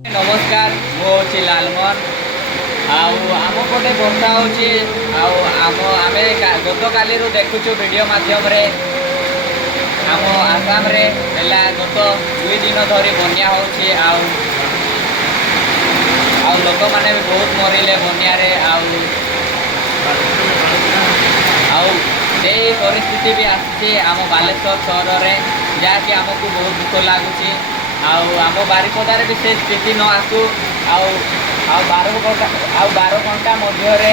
नमस्कार मो हूँ लालमोहन आम पटे वर्षा होमें गत काली देखुचु वीडियो मध्यम आम आसाम रे गत 2 दिन धरी बन्या हो लोक मैंने भी बहुत मरिले बन्यारे परिस्थिति भी आसी आम बालेश्वर सहर में जहाँकि आमको बहुत दुख लगुच आम बारिपदार भी से स्थिति न आसू बार घंटा मध्य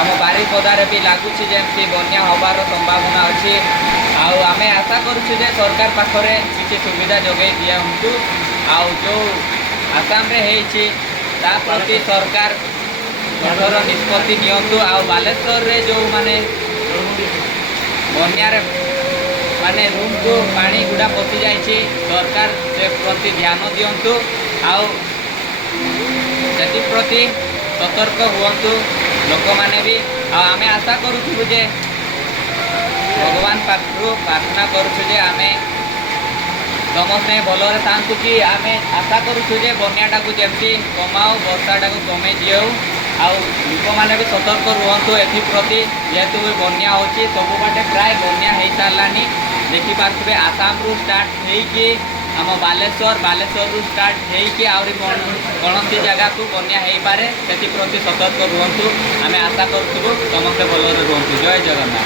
आम बारिपदार भी लगुच जमी बन्या हबार संभावना अच्छी आम आशा करुचु सरकार पाखरे किसी सुविधा जोगे दिंतु जो आसाम रे ता प्रति सरकार कठोर निष्पत्ति नियंतु बालेश्वर रे जो माने बन्यार माने रूम को पानी गुड़ा पशि जाइए सरकार से प्रति ध्यान दिंतु प्रति सतर्क हुंतु लोक मैंने भी आम आशा करुचु जे भगवान पाखु प्रार्थना करुचु आम समस्ते भलरे था कि आम आशा करुचु बन्याटा को जमी कमाओ वर्षाटा को कमे दियो लोक मैंने भी सतर्क रुहतु एप्रति जेहेतु बन्या हो सब बाटे प्राय बन्या हो सारानी देखिपे आसाम रु स्टार्ट होगी आम बालेश्वर रु स्टार्ट होगी कौन जगह को बन्या हो पारे से प्रति सतर्क रुहतु आम आशा करूँ समस्ते भलरे रुहतु। जय जगन्नाथ।